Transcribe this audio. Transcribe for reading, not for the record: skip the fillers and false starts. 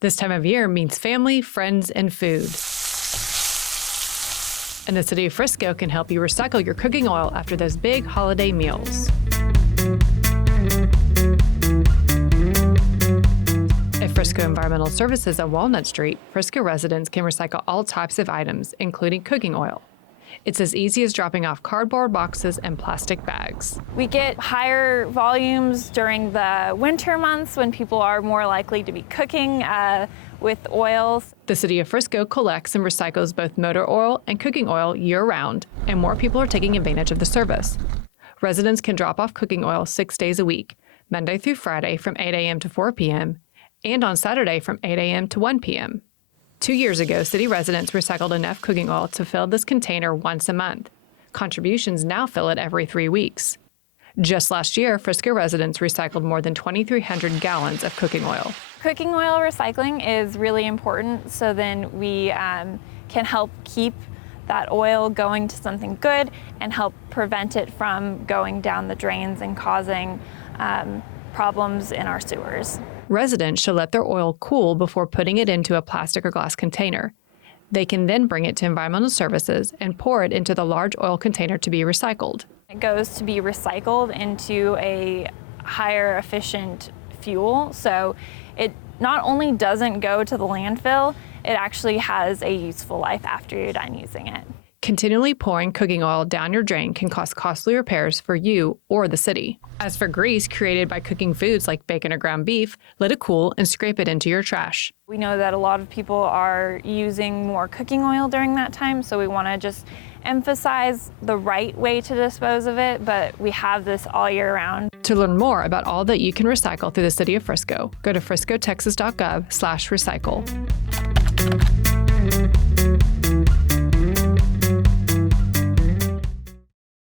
This time of year means family, friends, and food. And the City of Frisco can help you recycle your cooking oil after those big holiday meals. At Frisco Environmental Services on Walnut Street, Frisco residents can recycle all types of items, including cooking oil. It's as easy as dropping off cardboard boxes and plastic bags. We get higher volumes during the winter months when people are more likely to be cooking with oils. The City of Frisco collects and recycles both motor oil and cooking oil year-round, and more people are taking advantage of the service. Residents can drop off cooking oil 6 days a week, Monday through Friday from 8 a.m. to 4 p.m., and on Saturday from 8 a.m. to 1 p.m. 2 years ago, city residents recycled enough cooking oil to fill this container once a month. Contributions now fill it every 3 weeks. Just last year, Frisco residents recycled more than 2,300 gallons of cooking oil. Cooking oil recycling is really important, so then we can help keep that oil going to something good and help prevent it from going down the drains and causing problems in our sewers. Residents should let their oil cool before putting it into a plastic or glass container. They can then bring it to Environmental Services and pour it into the large oil container to be recycled. It goes to be recycled into a higher efficient fuel, so it not only doesn't go to the landfill, it actually has a useful life after you're done using it. Continually pouring cooking oil down your drain can cause costly repairs for you or the city. As for grease created by cooking foods like bacon or ground beef, let it cool and scrape it into your trash. We know that a lot of people are using more cooking oil during that time, so we want to just emphasize the right way to dispose of it, but we have this all year round. To learn more about all that you can recycle through the City of Frisco, go to friscotexas.gov/recycle.